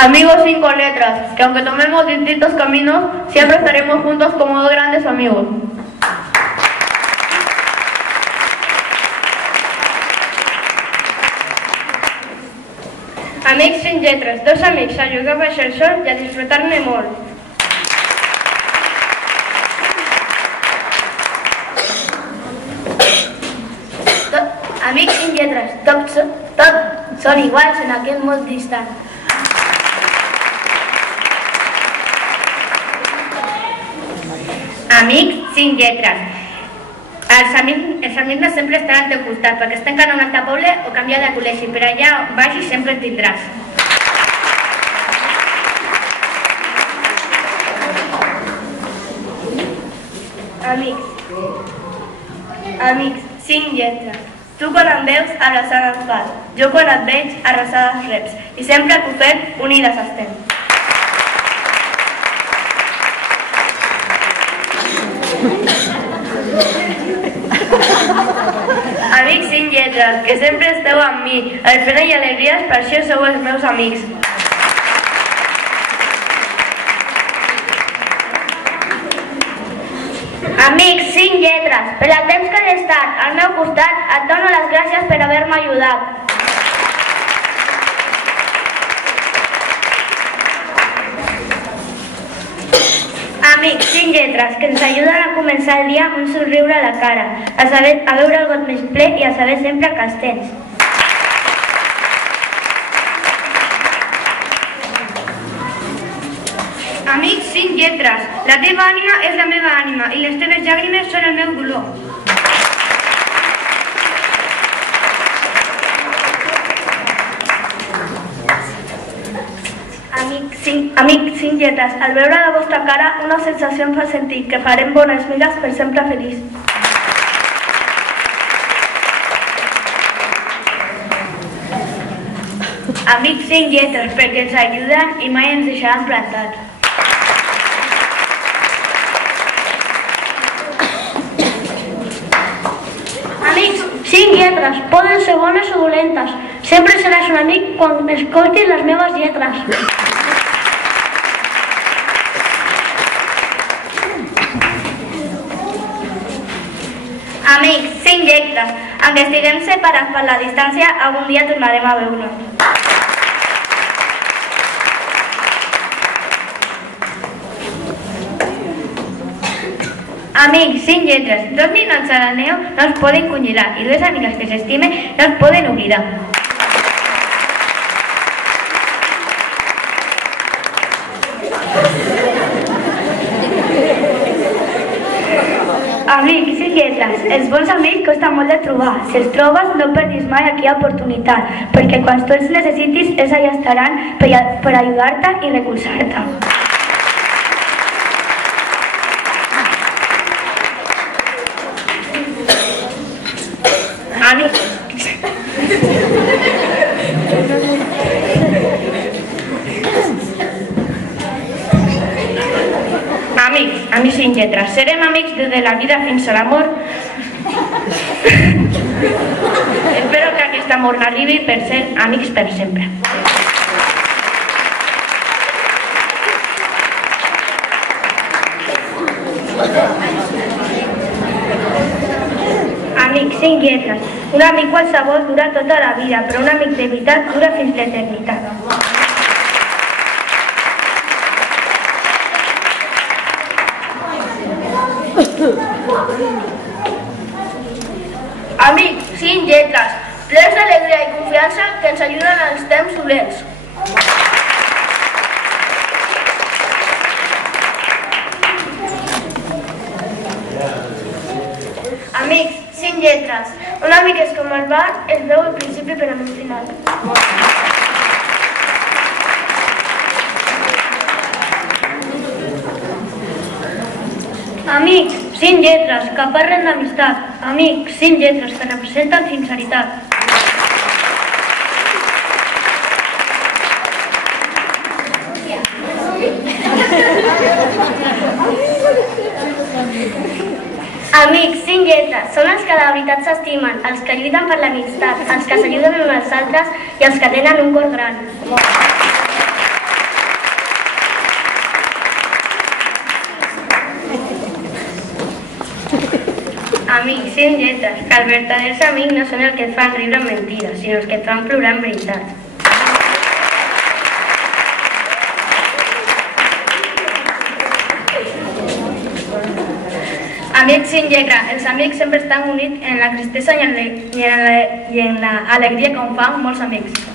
Amigos 5 letras, que aunque tomemos distintos caminos, siempre estaremos juntos como dos grandes amigos. Amics 5 lletres, dos amics a jugar a baixar el sol i a disfrutar-ne molt. Amics 5 lletres, tots són iguals en aquest món distant. Amics 5 lletres. Els amics no sempre estan al teu costat, perquè estan en un altre poble o canviar de col·legi, però allà on vagis sempre en tindràs. Amics 5 lletres. Tu quan em veus, abraçada ens fas. Jo quan et veig, arrasades reps. I sempre que ho fem, unides estem. Amics 5 lletres, que sempre esteu amb mi. Alegria i alegries, per això sou els meus amics. Amics 5 lletres, per el temps que has estat al meu costat, et dono les gràcies per haver-me ajudat. Amics 5 lletres, que ens ajuden a començar el dia amb un somriure a la cara, a veure el got més ple i a saber sempre que els tens. Amics 5 lletres, la teva ànima és la meva ànima i les teves llàgrimes són el meu dolor. Amics 5 lletres, al veure la vostra cara una sensació em fa sentir que farem bones migues per sempre feliç. Amics 5 lletres, perquè ens ajuden i mai ens deixaran plantats. Amics 5 lletres, poden ser bones o dolentes. Sempre seràs un amic quan escoltis les meves lletres. Amics 5 lletres, aunque estiguem separats per la distància, algun dia tornarem a veure'ns. Amics 5 lletres, 2 ninots a la neu no es poden congelar i 2 amigues que s'estimen no es poden oblidar. Amics 5 lletres, els bons amics costa molt de trobar. Si els trobes no perdis mai aquella oportunitat, perquè quan tu els necessitis ells allà estaran per ajudar-te i recolzar-te. Amics 5 lletres, serem amics des de la vida fins a l'amor. Espero que aquest amor n'arribi per ser amics per sempre. Amics 5 lletres, un amic qualsevol dura tota la vida, però un amic de veritat dura fins l'eternitat. Amics 5 lletres, plens d'alegria i confiança que ens ajuden en els temps dolents. Amics 5 lletres, un amic és com el bar, es veu al principi però no al final. Amics 5 lletres, que parlen d'amistat. Amics 5 lletres, que representen sinceritat. Amics 5 lletres, són els que de veritat s'estimen, els que lluiten per l'amistat, els que s'ajuden uns als altres i els que tenen un cor gran. Amics sin lletres, que els verdaders amics no són els que et fan riure amb mentides, sinó els que et fan plorar amb veritat. Amics sin lletra. Els amics sempre estan units en la tristesa i en l'alegria com fan molts amics.